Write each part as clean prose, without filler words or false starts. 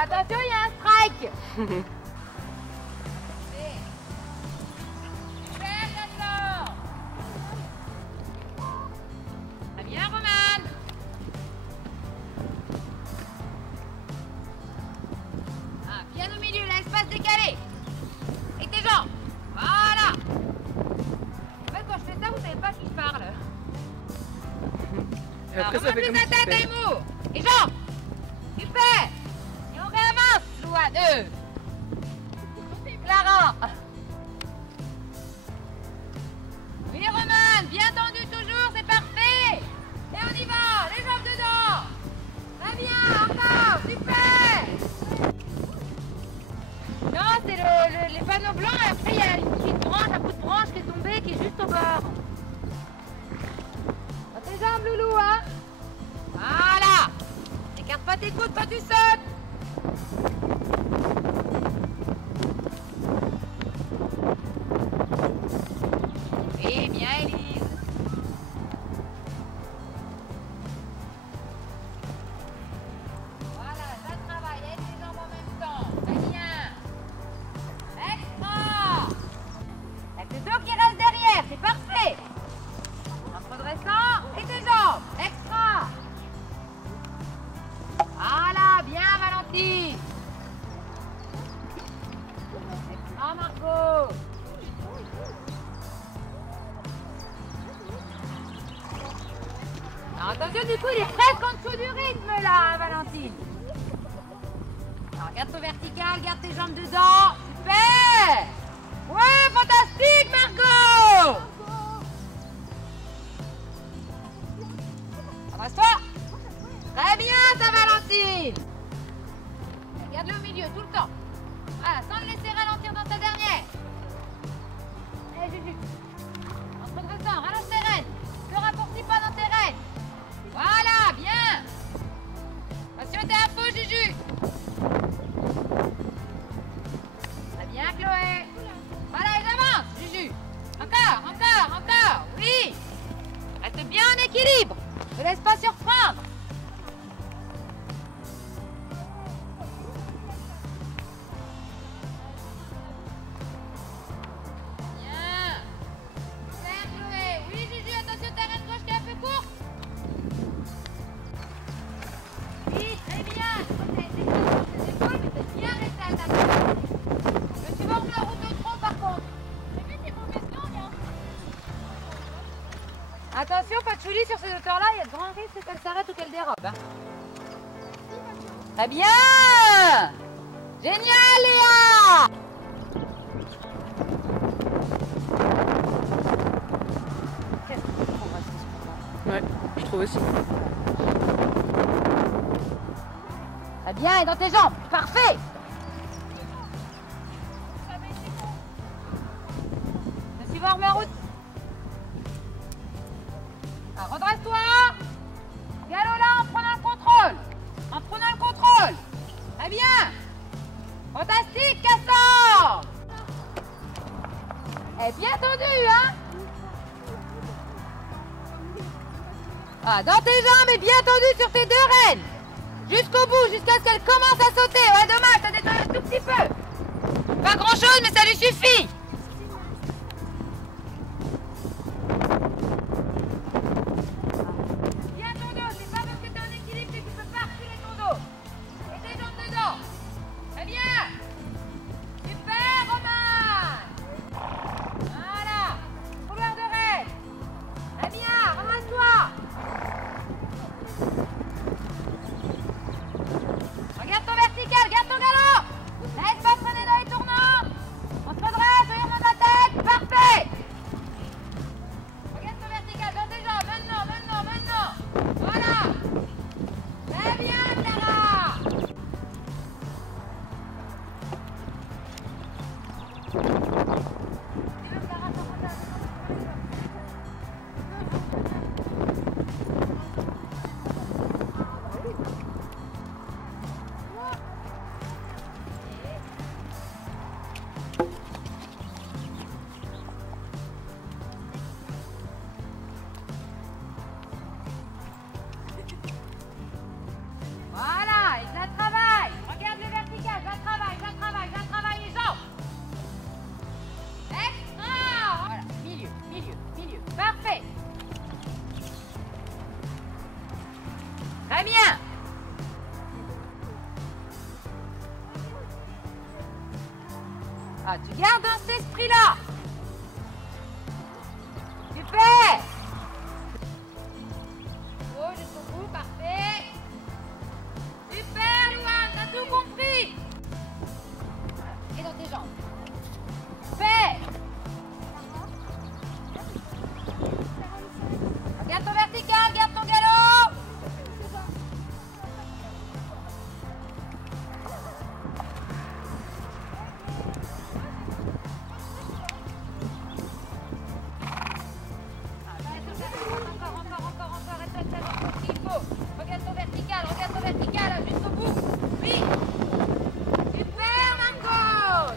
Attention, il y a un strike. Très bien, Romane. Bien au milieu, l'espace décalé. Et tes jambes. Voilà. En fait, quand je fais ça, vous savez pas qui parle. Et après, ça fait comme la si tête, c'était- Aïmou. Et jambes. Super. Et on réavance, Louane. Clara. Oui, Romane, bien tendu toujours, c'est parfait. Et on y va, les jambes dedans. Très bien, encore, super. Non, c'est les panneaux blancs et après il y a une petite branche, un bout de branche qui est tombé, qui est juste au bord. Dans tes jambes, Loulou, hein. Voilà. Écarte pas tes coudes quand tu sautes. Eh bien, Élise. Voilà, ça travaille avec les jambes en même temps. Très bien. Extra. Avec le dos qui reste derrière, c'est parfait. En redressant, et tes jambes. Extra. Voilà, bien Valentine. Extra, Margot. Alors, attention, du coup, il est presque en dessous du rythme, là, hein, Valentine. Alors, garde ton vertical, garde tes jambes dedans. Super. Ouais, fantastique, Margot. Embrasse-toi. Très bien, ça, Valentine. Regarde-le au milieu, tout le temps. Voilà, sans le laisser ralentir dans sa dernière. Allez, Juju. En te redressant, rallonge tes rênes. Ne raccourcis pas dans tes rênes. Voilà, bien. Attention, t'es à faux, Juju. Très bien, Chloé. Voilà, et j'avance, Juju. Encore, encore, encore. Oui. Reste bien en équilibre. Ne laisse pas surprendre. Bien. Super, Chloé. Oui, Juju, attention, ta reine gauche qui est un peu courte. Oui, très bien. Tes épaules, mais t'es bien resté à ta place. Le suivant, on la route de trop, par contre. J'ai vu tes mauvaises langues, hein. Attention, Patchouli, sur ces hauteurs-là, il y a de grands risques qu'elle s'arrête ou qu'elle dérobe. Hein. Très bien. Génial, Léa. Ouais, je trouve aussi. Très bien, et dans tes jambes. Parfait. Le suivant remet en route. Alors, redresse-toi. Galop là en prenant le contrôle. En prenant le contrôle. Très bien. Fantastique, Cassandre. Elle est bien tendue, hein. Ah, dans tes jambes et bien tendue sur tes deux rênes. Jusqu'au bout, jusqu'à ce qu'elle commence à sauter. Ouais, dommage, ça détonne un tout petit peu. Pas grand-chose, mais ça lui suffit. Bien ton dos, c'est pas parce que t'es en équilibre que tu peux pas reculer ton dos. Et tes jambes dedans. Très bien. Super, Romain. Voilà. Couloir de raid. Très bien, ramasse-toi. Regarde ton vertical, garde ton galop. Ah, tu gardes dans cet esprit-là. Super. Oh, jusqu'au bout, parfait. Super, Louane, t'as tout compris. Et dans tes jambes. Super. Garde ton vertical, garde ton galop. Encore, reste à ce qu'il faut. Regarde ton vertical, jusqu'au bout. Oui. Super, Marco.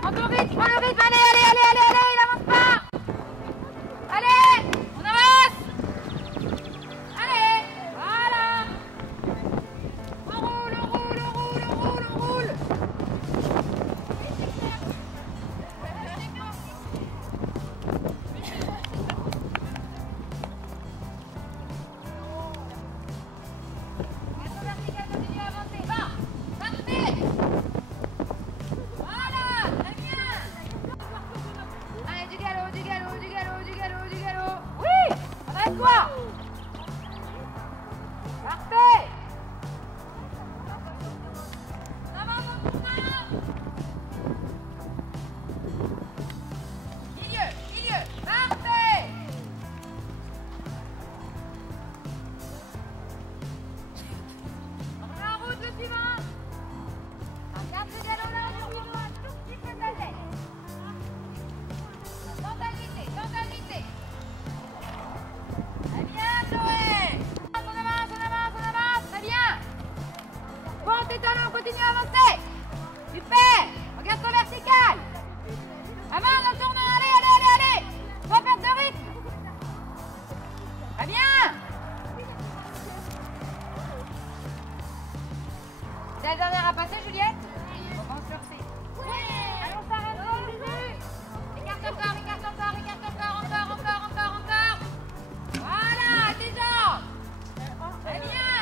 Prends ton rythme, prends le rythme, allez, il avance pas. Allez, on avance. Allez, voilà. On roule. Continue à avancer, va. Parfait. Voilà, très bien. Allez, du galop. Oui, arrête-toi. Parfait. Ça va, mon copain. Milieu, parfait. On est en route, le suivant. Regarde ce galop là, le suivant, un tout petit peu ta tête. Tentabilité. Très bien, Zoé. On avance, très bien. Bon, tes talons, continue à avancer. Super. Regarde ton vertical. Avance, en tournant, allez. Pas perdre de rythme. Très bien. C'est la dernière à passer, Juliette? On va se lancer. Allez, on s'arrête au début. Écarte encore. Voilà, tes jambes. Très bien.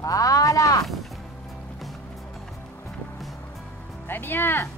Voilà. Très bien.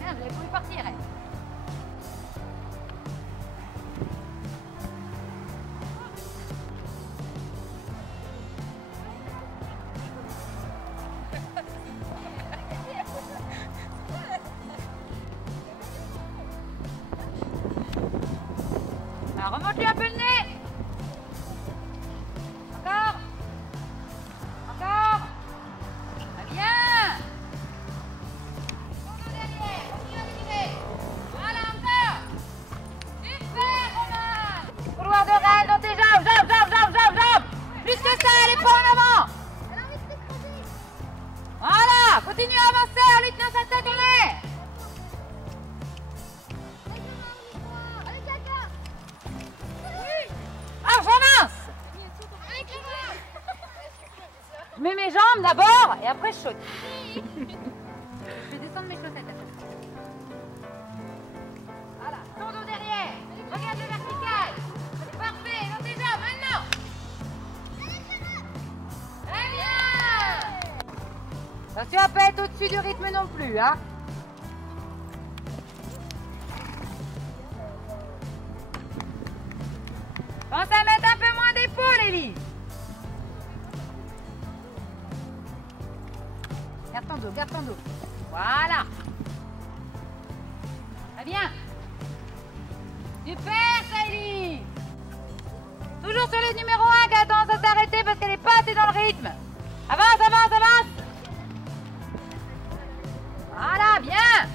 Merde, j'avais voulu partir. Alors, remonte-lui un peu le nez. Encore. Très bien. Tourne derrière. Continue à tirer. Voilà, encore. Super, Romain. Couloir de reine dans tes jambes. Jambes. Plus que ça, allez, pas en avant. Voilà, continue à avancer en lui tenant sa tête en l'air. Ah, j'avance. Je mets mes jambes d'abord et après je saute. Je vais descendre mes chaussettes à chaque fois. Voilà, ton dos derrière. Regarde le vertical. C'est parfait, dans tes jambes, maintenant. Très bien. Attention à pas être au-dessus du rythme non plus, hein. Pense à mettre un peu moins d'épaule, Ellie. Garde ton dos. Voilà. Très bien. Super, Saïli. Toujours sur le numéro 1 qui a tendance à s'arrêter parce qu'elle n'est pas assez dans le rythme. Avance. Voilà, bien.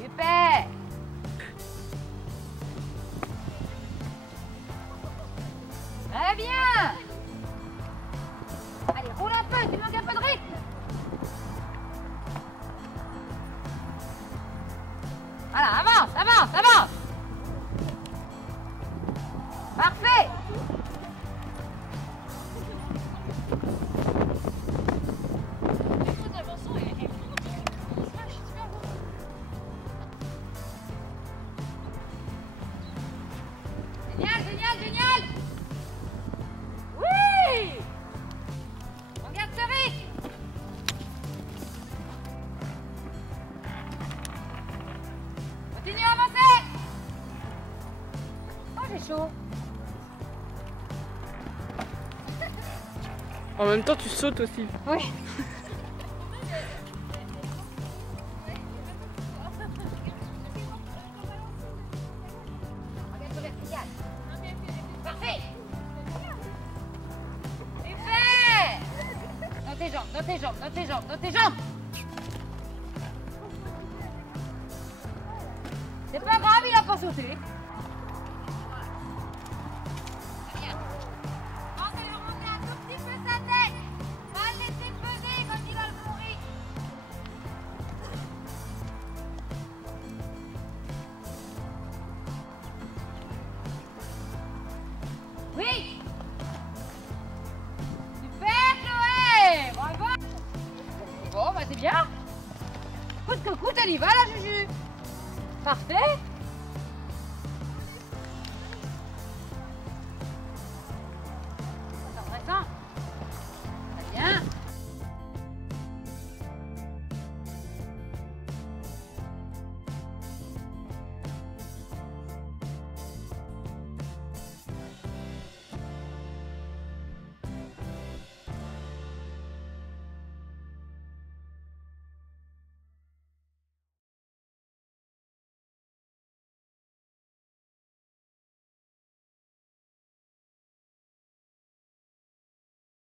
Super. Voilà, avance, avance, avance. Parfait. Génial, génial, génial. Oui. Regarde ce rythme. Continue à avancer. Oh, j'ai chaud. En même temps, tu sautes aussi. Oui. Regarde le vertical. Parfait. C'est fait. Dans tes jambes, dans tes jambes, dans tes jambes, dans tes jambes. C'est pas grave, il a pas sauté. Pensez à remonter un tout petit peu sa tête. Pas le laisser peser quand il va le courir. Oui. Super Chloé. Bravo. Bon, bah c'est bien. Coûte que coûte, elle y va la Juju. Parfait.